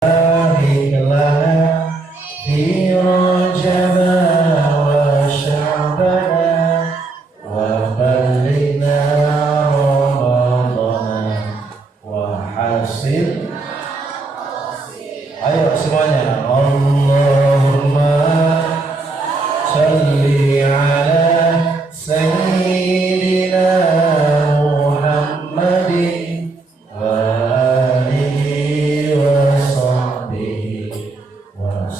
بارك لنا في رجب وشعبنا وبلغنا رمضان وحسن. Ayo semuanya, Allahumma salli ala sayyidina Muhammadin wa alihi wa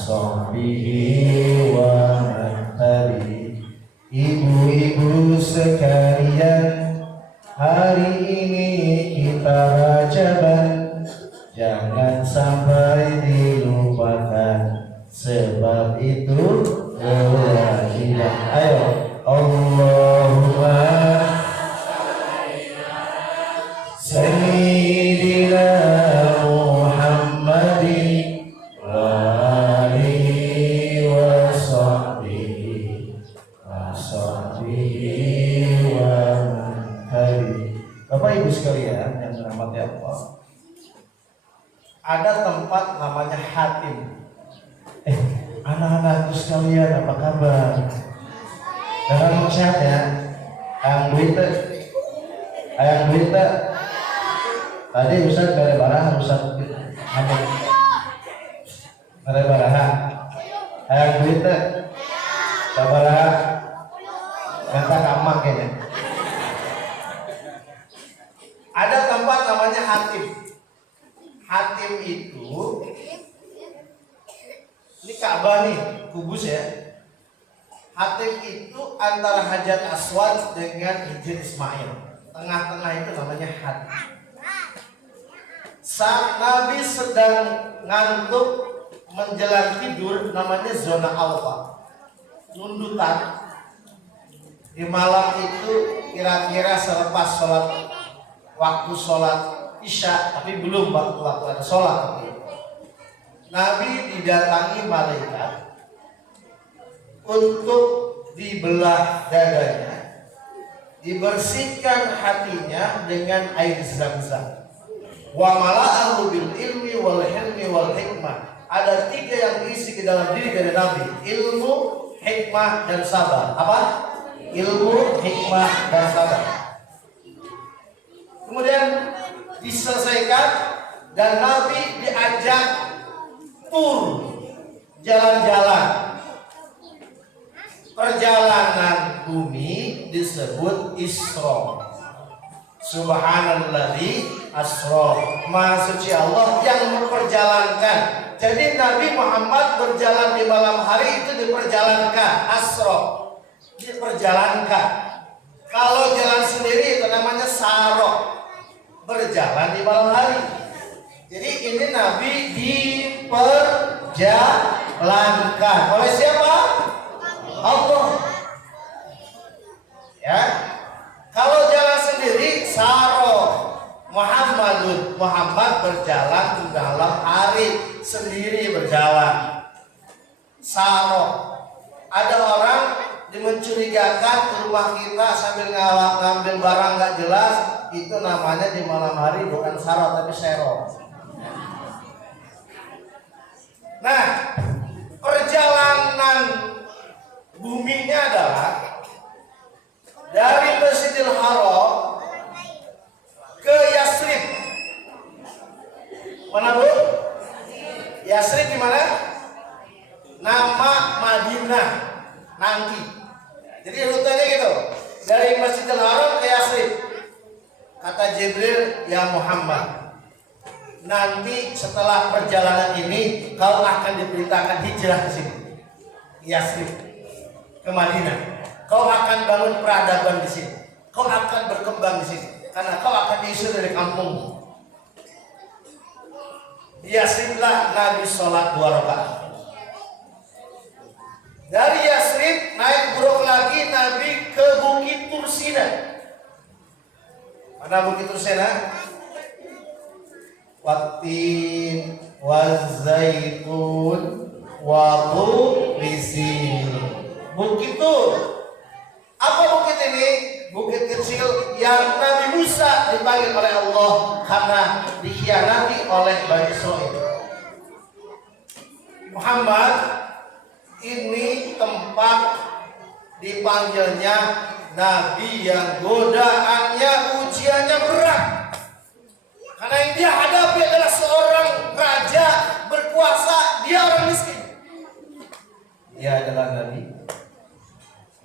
sahbihi wa man tabi. Ibu-ibu sekalian, hari ini kita rajaban, jangan sampai dilupakan, sebab itu kewajiban. Ayo, Allahumma sayyidina Muhammadin wa alihi wa sahbihi wa man tabi. Bapak Ibu sekalian yang dirahmati Allah, ada tempat namanya Hatim. Anak-anakku sekalian, apa kabar? Dalam sehat ya? Ayang Duita. Tadi Ustaz dari Baraha, Ustaz apa? Dari Baraha. Ayang Duita. Sabaraha. Kata kamak kayaknya. Ada tempat namanya Hatim. Hatim itu, ini Ka'bah nih, kubus ya. Hatim itu antara Hajar Aswad dengan Hijr Ismail. Tengah-tengah itu namanya Hatim. Saat Nabi sedang ngantuk menjelang tidur, namanya zona alfa, nundutan. Di malam itu kira-kira selepas waktu sholat Isya, tapi belum waktu ada sholat. Nabi didatangi malaikat untuk dibelah dadanya, dibersihkan hatinya dengan air Zam-Zam. Wa mala'ahu bil ilmi wal hilmi wal hikmah. Ada 3 yang diisi ke dalam diri dari Nabi: ilmu, hikmah, dan sabar. Apa? Ilmu, hikmah, dan sabar. Kemudian diselesaikan dan Nabi diajak tur jalan-jalan. Perjalanan bumi disebut Isra. Subhanalladzi asra. Maha suci Allah yang memperjalankan. Jadi Nabi Muhammad berjalan di malam hari itu diperjalankan. Asra, diperjalankan. Kalau jalan sendiri itu namanya saro, berjalan di malam hari. Jadi ini Nabi diperjalankan oleh siapa? Allah. Ya. Kalau jalan sendiri saro, Muhammad berjalan di dalam hari, sendiri berjalan. Saro. Ada orang mencurigakan ke rumah kita sambil ngambil barang nggak jelas, itu namanya di malam hari bukan saro tapi sero. Nah, perjalanan buminya adalah dari Masjidil Haram ke Yasrib. Mana Bu? Yasrib di mana? Nama Madinah nanti. Jadi rutenya gitu, dari Masjidil Haram ke Yasrib. Kata Jibril, ya Muhammad, nanti setelah perjalanan ini kau akan diperintahkan hijrah ke sini, Yasrib, ke Madinah. Kau akan bangun peradaban di sini. Kau akan berkembang di sini, karena kau akan diusir dari kampung. Di Yasriblah Nabi sholat 2 rakaat. Dari Yasrib naik buruk lagi Nabi ke Bukit Tursina. Mana Bukit Tursina? Wattin wazaitun wa turisin. Bukit Tur. Apa bukit ini? Bukit kecil yang Nabi Musa dipanggil oleh Allah karena dikhianati oleh Bani Israil. Muhammad, ini tempat dipanggilnya Nabi yang godaannya, ujiannya berat. Karena yang dia hadapi adalah seorang raja berkuasa, dia orang miskin. Dia adalah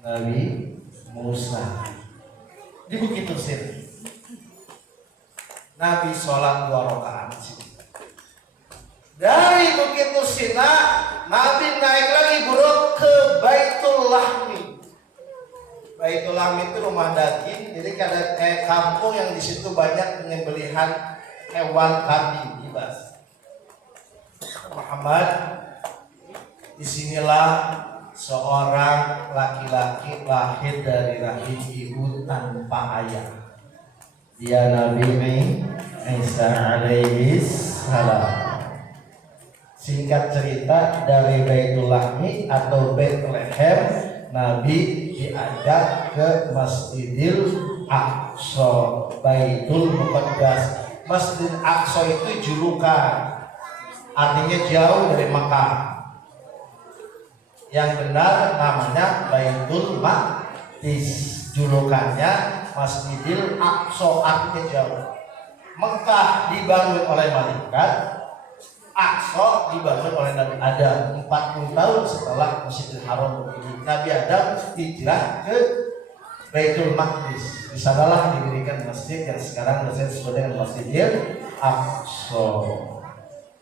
Nabi Musa di Bukit Tursina. Nabi sholat 2 rakaat. Dari Bukit Tursina, Nabi naik lagi buruk ke Baitul Lahmi. Baitul Lahmi itu rumah daging, jadi kayak kampung yang di situ banyak penyembelihan hewan kambing bebas. Muhammad, disinilah seorang laki-laki lahir dari rahim ibu tanpa ayah. Dia Nabi Isa alaihi salam. Singkat cerita, dari Baitul Lahmi atau Bethlehem, Nabi diajak ke Masjidil Aqsa, Baitul Muqaddas. Masjid Aqsa itu julukan, artinya jauh dari Makkah. Yang benar namanya Baitul Maqdis, julukannya Masjidil Aqsa, artinya jauh. Mekah dibangun oleh malaikat, Aqsa dibangun oleh Nabi Adam 40 tahun setelah Masjidil Haram berdiri. Nabi Adam hijrah ke Baitul Maqdis. Di sanalah didirikan masjid yang sekarang disebut dengan Masjidil Aqsa.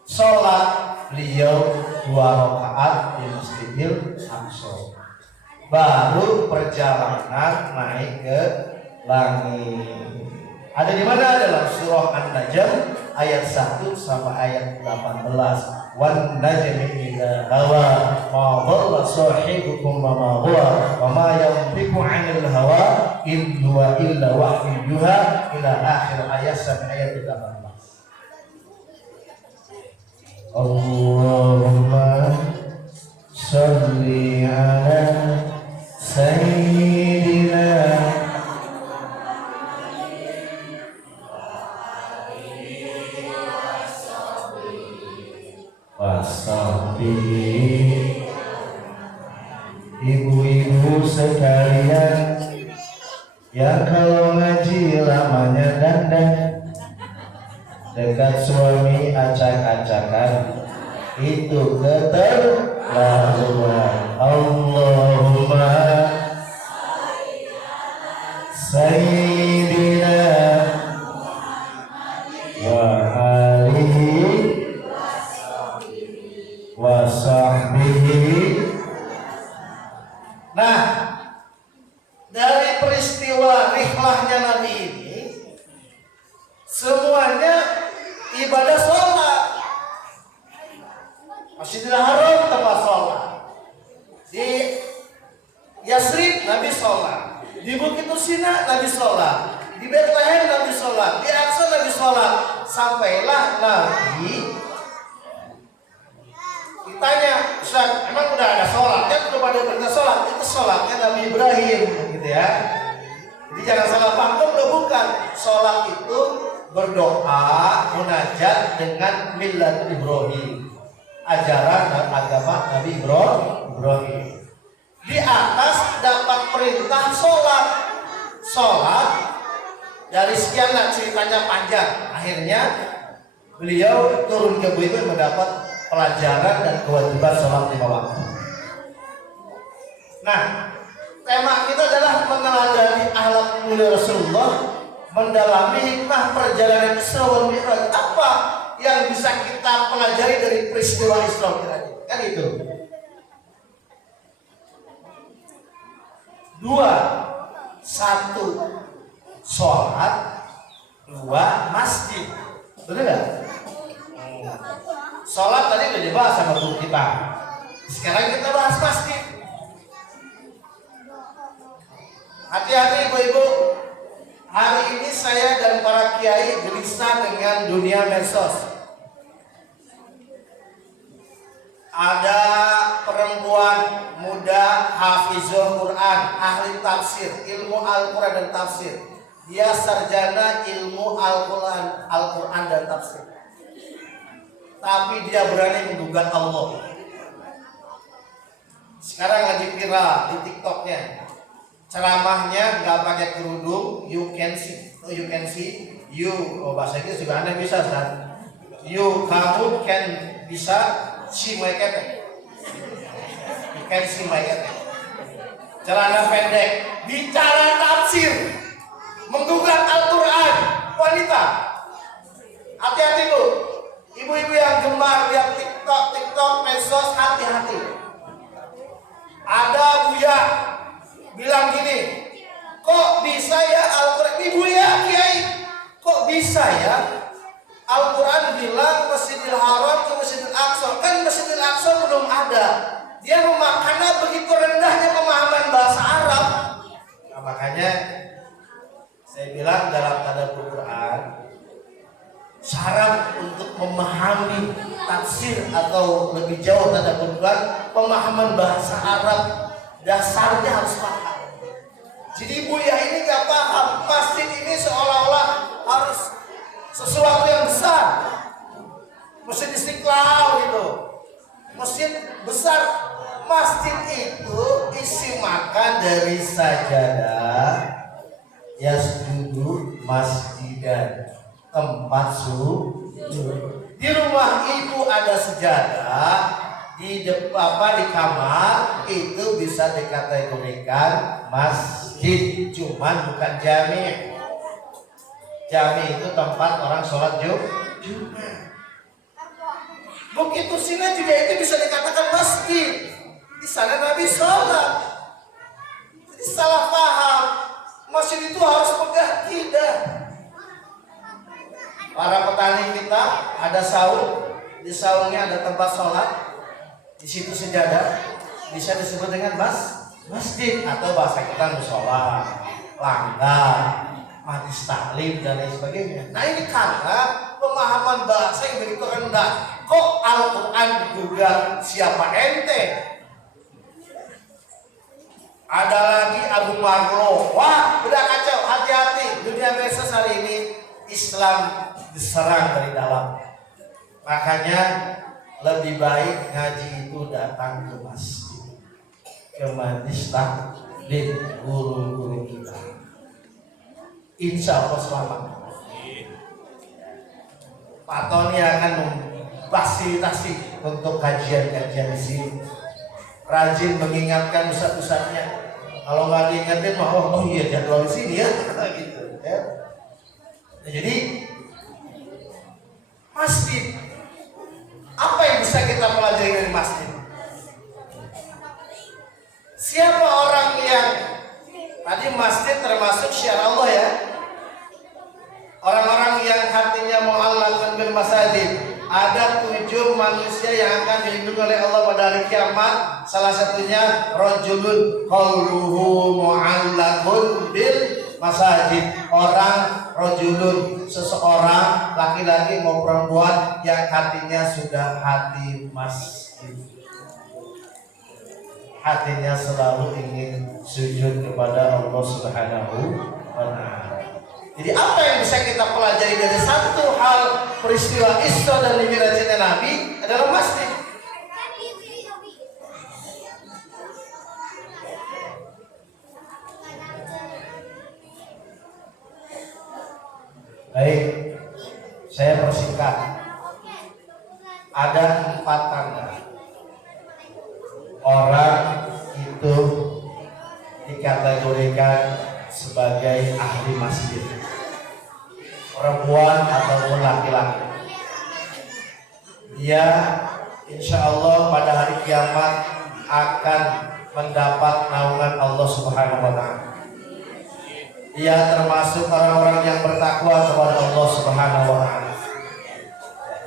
Sholat beliau 2 rakaat di Masjidil Aqsa. Baru perjalanan naik ke langit. Ada di mana? Dalam surah An-Najm ayat 1 sampai ayat 18. Wan najmi idza hawa ma dhalla sahibukum wa ma huwa wa ma yantiqu 'anil hawa in huwa illa wahyun yuha ila akhir ayat sampai ayat 18. Allahumma shalli ala sayyidina wassabihi. Ibu-ibu sekalian yang kalau ngaji lamanya dandan, dekat suami acak-acakan, itu keterlaluan. Allahumma sayyidina wa alihi wa sahbihi. Nah, dari peristiwa rihlahnya Nabi ini semuanya ibadah sholat. Masjidil Haram tempat sholat. Di Yasrib Nabi sholat. Di Bukit Tursina Nabi sholat. Di Bethlehem Nabi sholat. Di Aqsa Nabi sholat. Sampailah Nabi ditanya, Ustaz, emang udah ada sholat? Kan belum ada perintah sholat. Itu sholatnya Nabi Ibrahim, gitu ya. Jadi jangan salah paham, bukan. Sholat itu berdoa, munajat dengan millat Ibrahim, ajaran dan agama Nabi Ibrahim. Di atas dapat perintah sholat. Sholat dari sekian ceritanya panjang. Akhirnya beliau turun ke bumi mendapat pelajaran dan kewajiban sholat 5 waktu. Nah, tema kita adalah meneladani akhlak mulia Rasulullah, mendalami hikmah perjalanan Isra wal Mi'raj. Apa yang bisa kita pelajari dari peristiwa Isra wal Mi'raj? Kan itu. 2, 1 sholat, 2 masjid. Betul nggak? Sholat tadi udah dibahas sama guru kita. Sekarang kita bahas masjid. Hati-hati ibu-ibu. Hari ini saya dan para kiai gelisah dengan dunia medsos. Ada perempuan muda hafizul Quran, ahli tafsir, ilmu Al-Quran dan tafsir. Dia sarjana ilmu Al-Quran dan tafsir. Tapi dia berani menggugat Allah. Sekarang lagi viral di TikToknya. Ceramahnya nggak pakai kerudung, you can see, bahasa Inggris juga Anda bisa, kan? Kamu can bisa see my cat. You can see my cat. Celana pendek, bicara tafsir, menggugat Al-Quran, wanita. Hati-hati tuh, ibu-ibu yang gemar lihat TikTok, medsos, hati-hati. Ada Buya bilang gini, kok bisa ya Al-Quran, ibu ya Kiai, kok bisa ya Al-Quran bilang Masjidil Haram ke Masjidil Aqsa, kan Masjidil Aqsa belum ada. Dia karena begitu rendahnya pemahaman bahasa Arab. Nah, makanya saya bilang dalam tadabbur Quran, syarat untuk memahami tafsir atau lebih jauh tadabbur Quran, pemahaman bahasa Arab dasarnya harus paham. Jadi Buya ini gak paham, masjid ini seolah-olah harus sesuatu yang besar, Masjid Istiqlal gitu, masjid besar. Masjid itu isi makan dari sajadah, yasjudu masjidan, tempat sujud. Di rumah ibu ada sejadah, di kamar itu bisa dikategorikan masjid, cuman bukan jami'. Jami' itu tempat orang sholat Jumat. Bukit Tursina juga itu bisa dikatakan masjid. Di sana Nabi sholat. Jadi salah paham. Masjid itu harus megah, tidak. Para petani kita ada saung, di saungnya ada tempat sholat, di situ sejadah, bisa disebut dengan masjid atau bahasa kita musola, langgar, majlis taklim dan lain sebagainya. Nah ini karena pemahaman bahasa yang begitu rendah. Kok Al-Quran juga siapa ente? Ada lagi Abu Marlo. Wah, udah kacau, hati-hati. Dunia medsos hari ini Islam diserang dari dalam. Makanya lebih baik ngaji itu datang ke masjid, ke majlis taklim guru-guru kita. Insya Allah selamat. Pak Tony akan memfasilitasi untuk kajian-kajian di sini. Rajin mengingatkan ustaz-ustaznya. Kalau nggak diingetin mah oh iya jadwal di sini ya, gitu ya. Nah, jadi masjid, apa yang bisa kita pelajari dari masjid? Siapa orang yang tadi masjid termasuk syiar Allah ya? Orang-orang yang hatinya mu'allaqun bil masajid. Ada 7 manusia yang akan dilindungi oleh Allah pada hari kiamat. Salah satunya rajulun qalbuhu mu'allaqun bil masajid. Orang rajulun, seseorang laki-laki maupun perempuan yang hatinya sudah hati masjid. Hatinya selalu ingin sujud kepada Allah Subhanahu wa ta'ala. Jadi apa yang bisa kita pelajari dari satu hal peristiwa Isra dan Mi'rajnya Nabi adalah masjid. Baik, saya persingkat. Ada 4 tanda orang itu dikategorikan sebagai ahli masjid, perempuan ataupun laki-laki. Dia insya Allah pada hari kiamat akan mendapat naungan Allah Subhanahu wa ta'ala. Dia termasuk orang-orang yang bertakwa kepada Allah Subhanahu wa ta'ala.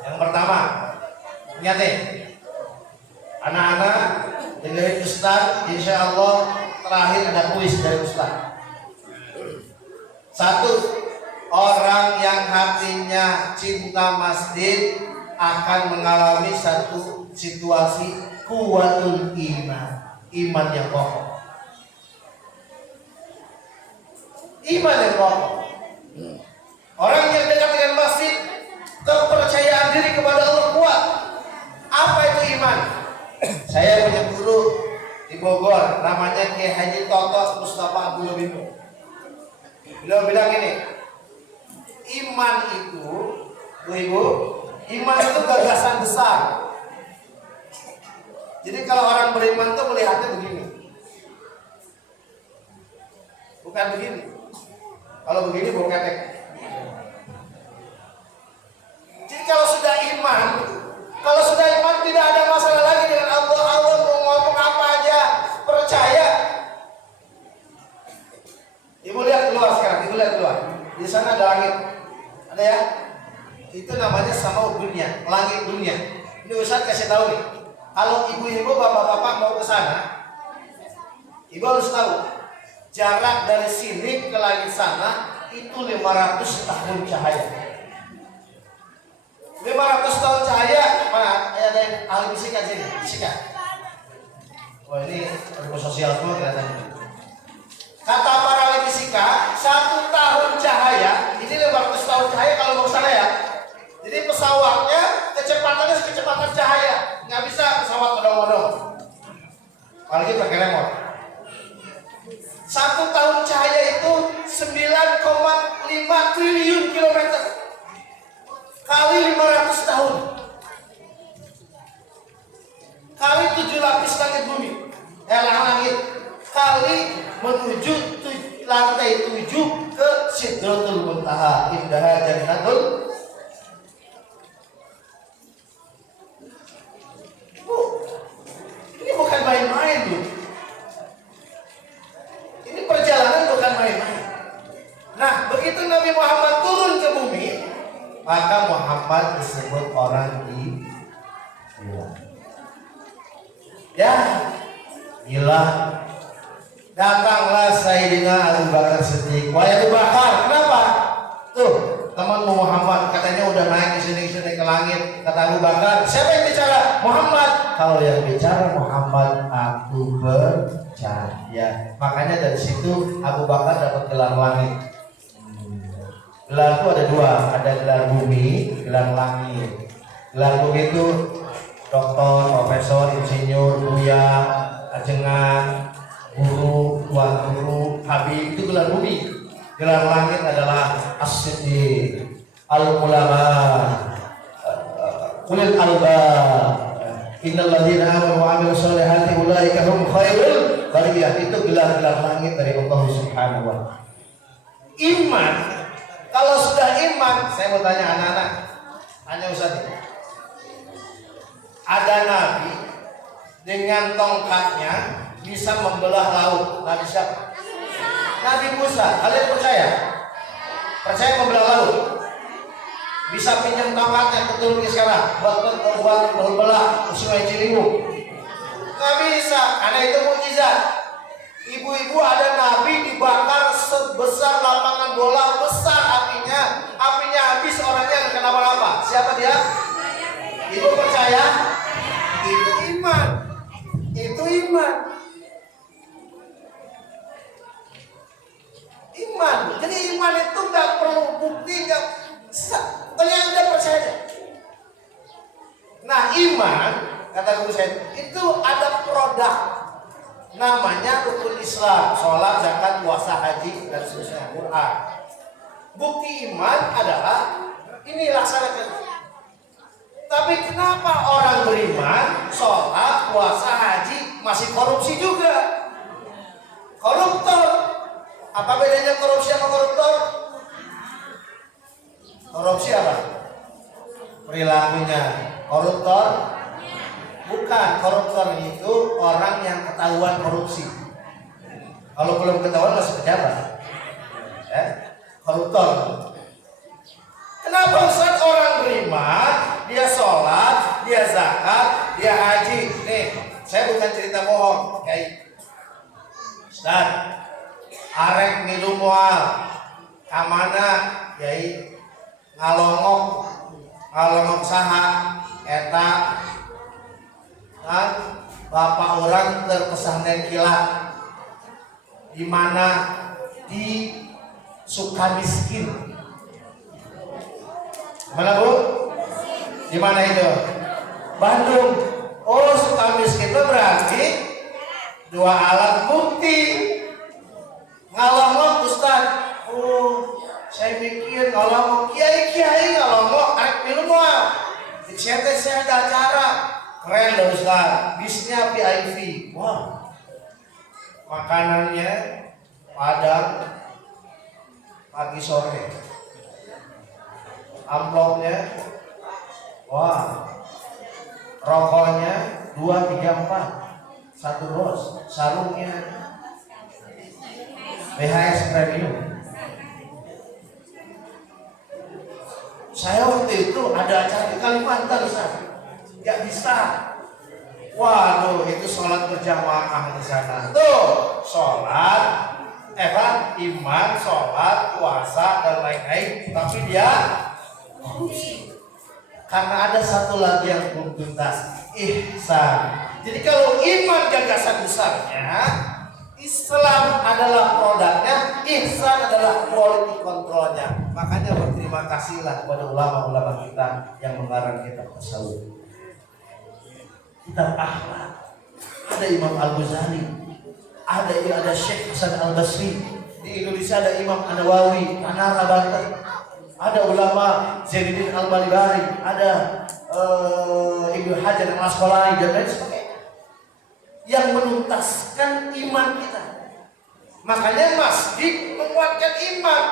Yang pertama, ingat nih, anak-anak dengerin Ustaz, insya Allah terakhir ada kuis dari Ustaz. 1, orang yang hatinya cinta masjid akan mengalami satu situasi kuwatul iman yang kokoh. Iman yang kokoh. Orang yang dekat dengan masjid, kepercayaan diri kepada Allah kuat. Apa itu iman? Saya punya guru di di Bogor, namanya Kiai Haji Toto Mustafa Abdul Bimo. Beliau bilang ini, iman itu, ibu, iman itu gagasan besar. Jadi kalau orang beriman tuh melihatnya begini, bukan begini. Kalau begini bukan ketek. Jadi kalau sudah iman tidak ada masalah lagi dengan Allah. Allah mau ngomong apa aja percaya. Ibu lihat keluar sekarang, ibu lihat keluar. Di sana ada langit, ada ya? Itu namanya sama dunia, langit dunia. Ini Ustaz kasih tahu nih. Kalau ibu-ibu, bapak-bapak mau ke sana, ibu harus tahu jarak dari sini ke langit sana itu 500 tahun cahaya. 500 tahun cahaya, mana? Ada yang ahli fisika sini, fisika. Wah ini ilmu sosial semua kelihatannya. Kata para ahli fisika, 1 tahun cahaya, ini 500 tahun cahaya kalau mau sana ya. Jadi pesawatnya kecepatannya kecepatan cahaya, nggak bisa pesawat odong-odong. Apalagi pakai remote. 1 tahun cahaya itu 9,5 triliun kilometer kali 500 tahun kali 7 lapis langit bumi, langit kali menuju lantai 7 ke Sidratul Muntaha, indaha jannatul. Ini bukan main-main loh. Ini perjalanan bukan main-main. Nah, begitu Nabi Muhammad turun ke bumi, maka Muhammad disebut orang gila. Ya, gila. Datanglah Sayyidina Abu Bakar Siddiq. Wahai Abu Bakar, kenapa? Tuh, teman Muhammad katanya udah naik ke sini ke langit. Kata Abu Bakar, siapa yang bicara? Muhammad. Kalau yang bicara Muhammad, aku percaya. Makanya dari situ Abu Bakar dapat gelar langit. Gelar itu ada 2, ada gelar bumi, gelar langit. Gelar bumi itu doktor, profesor, insinyur, buya, ajengan, guru, tuan guru, habib, itu gelar bumi. Gelar langit adalah as-siddiq, al-ulama, ulil albab, innal ladzina amanu wa 'amilus shalihati ulaika hum khairul bariyah. Itu gelar-gelar langit dari Allah Subhanahu wa taala. Iman, kalau sudah iman, saya mau tanya anak-anak, tanya Ustaz. Ada nabi dengan tongkatnya bisa membelah laut. Nabi siapa? Nabi Musa. Kalian percaya? Percaya membelah laut? Bisa pinjam tongkatnya ke Turki sekarang buat membelah Sungai Ciliwung? Nggak bisa, karena itu mukjizat. Ibu-ibu, ada nabi dibakar sebesar lapangan bola, besar apinya habis, orangnya nggak kenapa-napa. Siapa dia? Ibu percaya? Itu iman. Itu iman. Iman. Jadi iman itu nggak perlu bukti, nggak. Kalian udah percaya. Nah, iman, kata guru saya, itu ada produk. Namanya rukun Islam, sholat, zakat, puasa, haji, dan seterusnya, Quran. Bukti iman adalah ini laksanakan. Tapi kenapa orang beriman, sholat, puasa, haji masih korupsi juga? Koruptor. Apa bedanya korupsi sama koruptor? Korupsi apa? Perilakunya. Koruptor? Bukan. Koruptor itu orang yang ketahuan korupsi. Kalau belum ketahuan masih pejabat. Koruptor. Kenapa Ustaz orang beriman, dia sholat, dia zakat, dia haji? Nih, saya bukan cerita bohong, kayak Ustaz, arek milu moal, kamana, yai ngalongok saha, eta, kan, bapak orang terpesantren kilat, di mana di Sukamiskin. Mana Bu? Di mana itu? Bandung. Oh, Sukamiskin itu berarti dua alat bukti. Ngalongok Ustaz, saya mikir ngalongok kiai ngalongok arek minum mah. Saya ada acara keren loh Ustaz, bisnya VIP. Wah, makanannya padang pagi sore, amplopnya wah, rokoknya 2, 3, 4 satu bos, sarungnya BHS Premium. Saya waktu itu ada acara di Kalimantan Ustaz, gak bisa. Waduh, itu sholat berjamaah di sana. Tuh, sholat, iman, sholat, puasa dan lain-lain. Tapi dia karena ada satu lagi yang belum tuntas, ihsan. Jadi kalau iman gagasan besarnya, Islam adalah produknya, ihsan adalah quality controlnya. Makanya berterima kasihlah kepada ulama-ulama kita yang mengarang kitab tasawuf, kitab akhlak. Ada Imam Al-Ghazali, ada Syekh Hasan Al-Basri. Di Indonesia ada Imam An-Nawawi, Tanara Banten. Ada ulama Zainuddin Al-Malibari, ada Ibnu Hajar Al-Asqalani dan lain sebagainya yang menuntaskan iman kita. Makanya masjid menguatkan iman.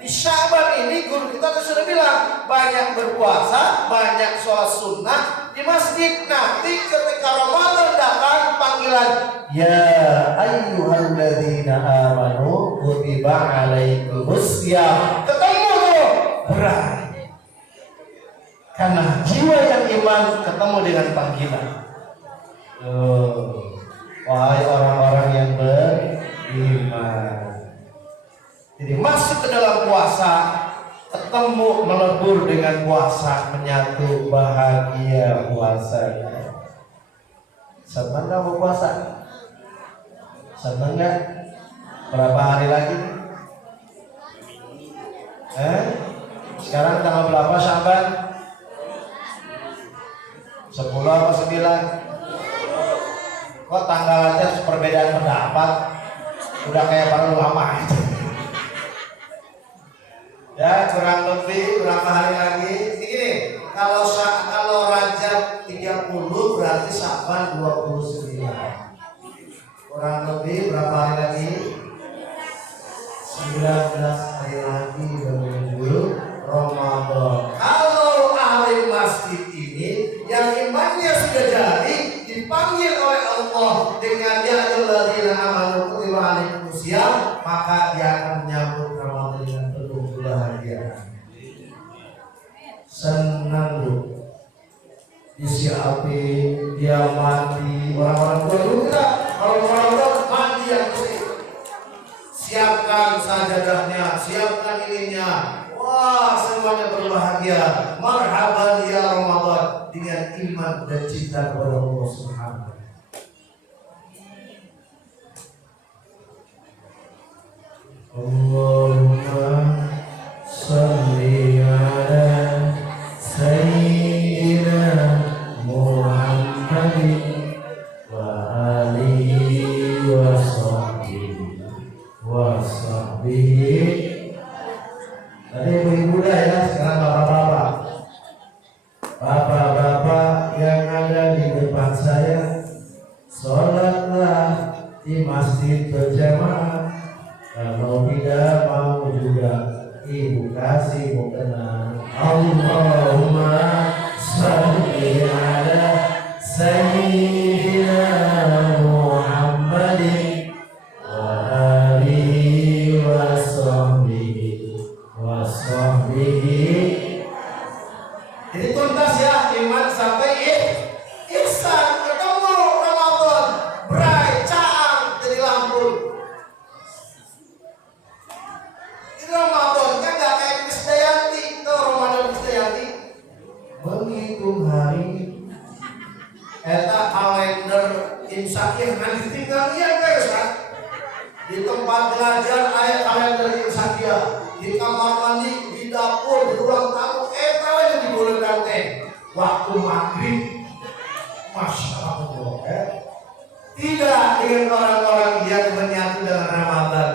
Di Syaban ini guru kita sudah bilang banyak berpuasa, banyak sholat sunnah di masjid. Nanti ketika Ramadan datang panggilan, ya ayyuhalladzina amanu kutiba alaikumussyam. Ketemu tuh berat. Karena jiwa yang iman ketemu dengan panggilan. Wahai orang-orang yang beriman. Jadi masuk ke dalam puasa, ketemu melebur dengan puasa, menyatu bahagia puasa. Senang gak mau puasa? Senang gak? Berapa hari lagi? Sekarang tanggal berapa Syaban? 10 apa 9? Kok tanggalannya perbedaan pendapat? Udah kayak para ulama itu. Ya kurang lebih berapa hari lagi? Begini, kalau Rajab 30 berarti Syaban 29. Kurang lebih berapa hari lagi? 19 hari lagi menuju Ramadan. Kalau ahli masjid ini yang imannya sudah jadi dipanggil oleh Allah dengan ya ayyuhalladzina amanu kutiba alaikumussyam, maka dia akan menyambut Ramadan dengan penuh bahagia. Senang lu disiapin, dia mandi. Orang-orang tua dulu kita kalau Ramadan mandi yang mesti. Siapkan sajadahnya, siapkan ininya. Wah, semuanya berbahagia. Marhaban ya Ramadan dengan iman dan cinta kepada Allah Subhanahu. Allahumma shalli ala sayyidina Muhammadin wa alihi wa sahbihi. Tadi ibu-ibu dah ya, sekarang bapak-bapak. Bapak-bapak yang ada di depan saya, sholatlah di masjid berjamaah. Kalau tidak mau juga ibu kasih mukena. Allahumma shalli ala sayyidina Muhammadin wa alihi wa sahbihi. Jadi tuntas ya iman sampai ihsan, ketemu Ramadan, berai, caang, jadi lampul. Ini Ramadan kan gak kayak Krisdayanti, tuh Ramadan Krisdayanti menghitung hari. Eta kalender imsakir yang ditinggal ya guys kan. Di tempat belajar ayat kalender imsakir, di kamar mandi, di dapur, di ruang tamu, yang dibolehkan teh waktu maghrib, masya Allah, Tidak dengan orang-orang yang menyatu dengan Ramadan.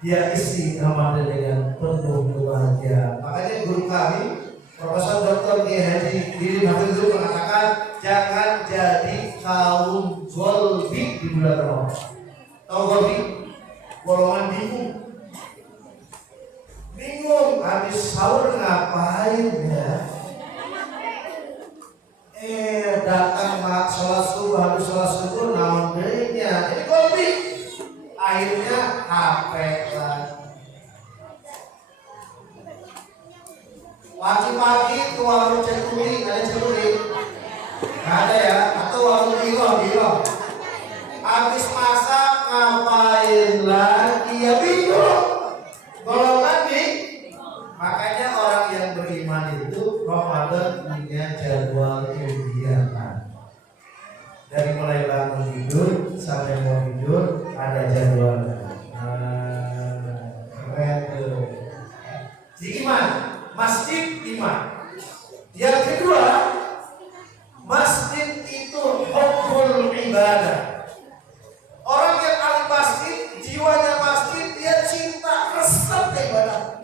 Dia isi Ramadan dengan penuh kebahagiaan. Makanya guru kami, Profesor Dr. Kiai Haji Diri Hafizul mengatakan jangan jadi kaum golbi di bulan Ramadan. Tahu golbi? Golongan bingung. Bingung habis sahur ngapain ya? Datang sholat subuh, habis sholat subuh naon deuynya. Jadi golbi. Akhirnya HP lagi. Pagi-pagi ke warung cekuri, ada cekuri? Nggak ada ya? Atau warung biro. Habis masak ngapain lagi? Ya bingung. Golongan nih. Makanya orang yang beriman itu Ramadan punya jadwal kegiatan. Dari mulai bangun tidur sampai mau tidur ada jadwalnya. Keren tuh. Jadi gimana? Masjid iman. Yang kedua, masjid itu hubbul ibadah. Orang yang ahli masjid, jiwanya masjid, dia cinta resep ibadah.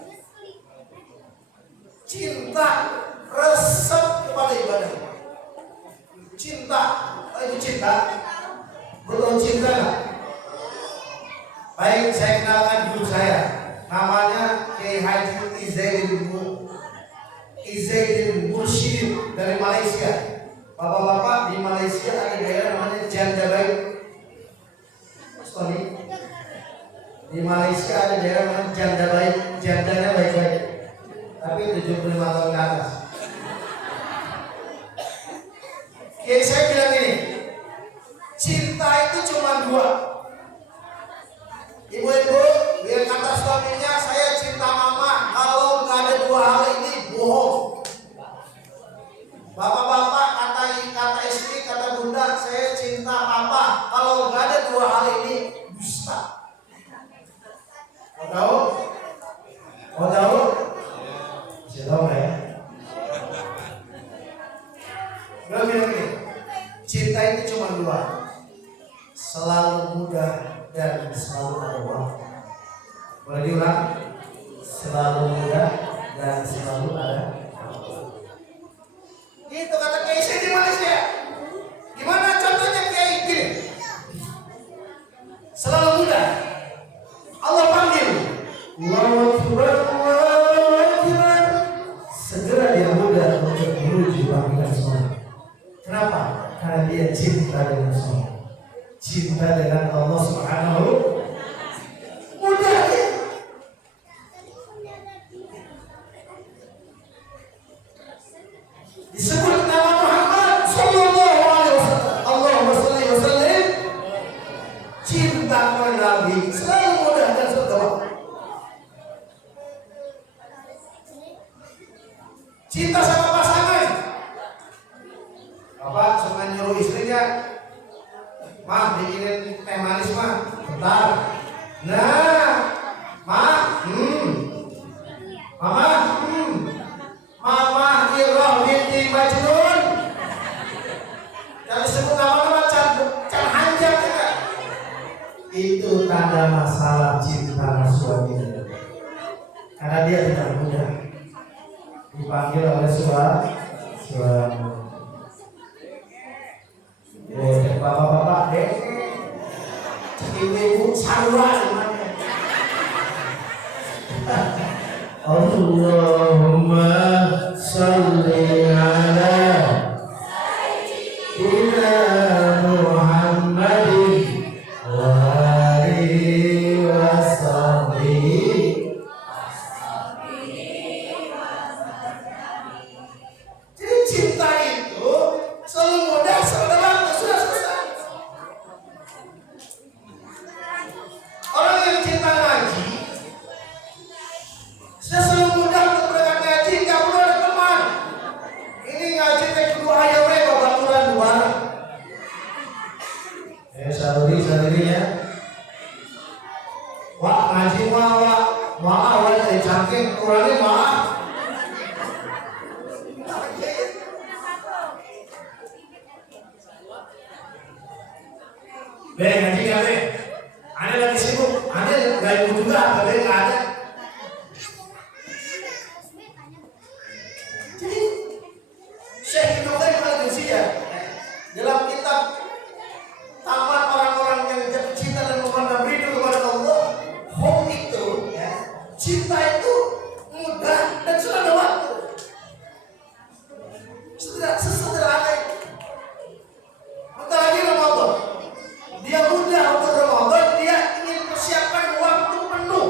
Cinta resep kepada ibadah. Cinta, itu cinta. Belum cinta nggak? Baik, saya kenalkan guru saya. Namanya Kiai Haji Izzaidin Mursyid dari Malaysia. Bapak-bapak di Malaysia ada daerah namanya Jandabai. Sorry. Di Malaysia ada daerah namanya Jandabai. Jandanya baik-baik. Tapi 75 tahun ke atas. Kiai saya bilang ini, cinta itu cuma dua. Ibu-ibu, biar kata suaminya, saya cinta mama. Kalau nggak ada dua hal ini, bohong. Bapak-bapak, kata istri, kata bunda, saya cinta papa. Kalau nggak ada dua hal ini, dusta. Mau tahu? Mau tahu? Bisa tahu nggak ya? Begini, cinta itu cuma dua. Selalu mudah dan selalu ada waktu. Boleh diulang? Selalu mudah dan selalu ada waktu. Itu kata Kiai saya di Malaysia. Gimana contohnya Kiai gini? Selalu mudah. Allah panggil. Segera dia mudah untuk menuju panggilan semua. Kenapa? Karena dia cinta dengan semua. Cinta dengan Allah Subhanahu mudah ya. Disebut nama Muhammad sallallahu alaihi wasallam. Allahumma shalli wa sallim. Cinta kepada Nabi selalu mudah dan selalu. Cinta sama pasangan. Bapak suka nyuruh istrinya, mah bikinin teh manis mah, bentar. Nah, mah, mama, mama Iroh binti Majnun. Kalau sebut nama can hanjak ya. Itu tanda masalah cinta suami. Karena dia tidak mudah dipanggil oleh suami. Bapak-bapak deh, ibu-ibu sarwa semuanya. Allahumma sholli ala sayyidina Muhammadin wa alihi wa sahbihi. Jadi cinta itu selalu mudah, selalu sudah selesai. Orang yang cinta ngaji sudah selalu mudah untuk berangkat ngaji, nggak perlu ada teman. Ini ngaji kayak kedua ayam mereka baturan dua. Be ngaji nggak be? Ane lagi sibuk, ane nggak ikut juga, be nggak ada. Jadi Syekh Ibnu Qayyim al-Jauziyah dalam kitab Taman Orang-orang yang jatuh cinta dan memandang rindu kepada Allah, home itu, ya, cinta itu mudah dan sudah ada waktu. Sesederhana itu. Bentar lagi Ramadan. Dia mudah untuk Ramadan, dia ingin persiapkan waktu penuh.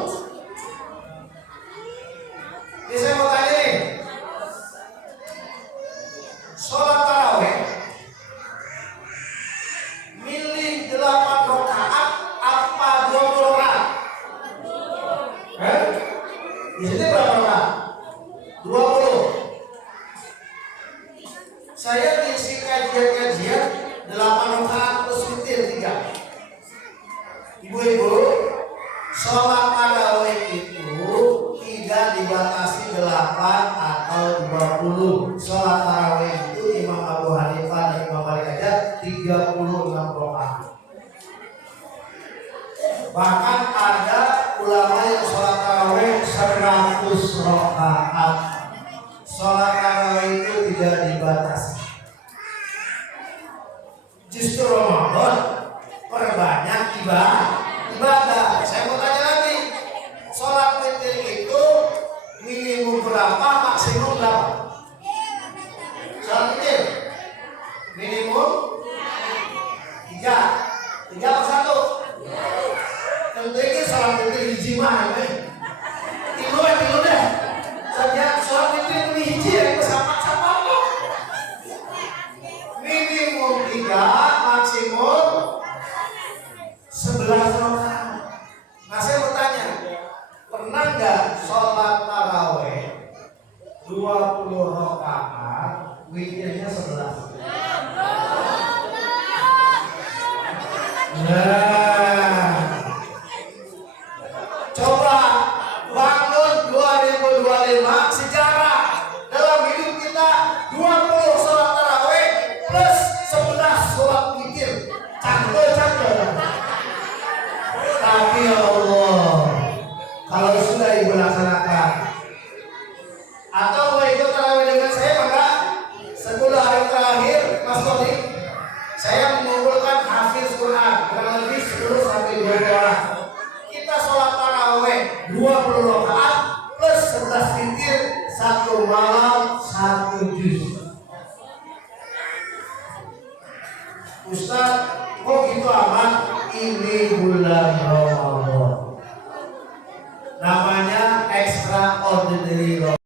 Ini saya mau tanya nih. Sholat tarawih milih 8 rakaat apa 20 rakaat? Di sini berapa rakaat? 20. Saya ngisi kajian-kajian 8 rakaat plus witir 3. Ibu-ibu, sholat tarawih itu tidak dibatasi 8 atau 20. Sholat tarawih itu Imam Abu Hanifah dan Imam Malik aja 36 rakaat. Bahkan ada ulama yang sholat tarawih 100 rakaat. Sholat tarawih itu tidak dibatasi. Justru Ramadan perbanyak ibadah. Saya mau tanya lagi, sholat witir itu minimum berapa, maksimum berapa? Sholat witir minimum 3 atau 1? Tentu ini sholat witir hiji mah, tilu deh. Saja sholat witir ini hiji yang bersapat-sapat kok. Minimum 3, maksimum 11 rakaat. Nah saya bertanya, pernah nggak sholat tarawih 20 rakaat, witirnya 11? Nah, coba bangun 2025 sejarah dalam hidup kita 20 sholat tarawih plus 11 sholat witir. Cangkel. Tapi ya Allah, kalau sudah ibu laksanakan atau mau ikut tarawih dengan saya, maka 10 hari terakhir Mas Tony, saya mengumpulkan hafiz Quran kurang lebih 10 sampai 20 orang. Kita sholat tarawih 20 rakaat plus 11 witir, 1 malam 1 juz. Ustaz, kok gitu amat? Ini bulan Ramadan. Namanya extraordinary Ramadan.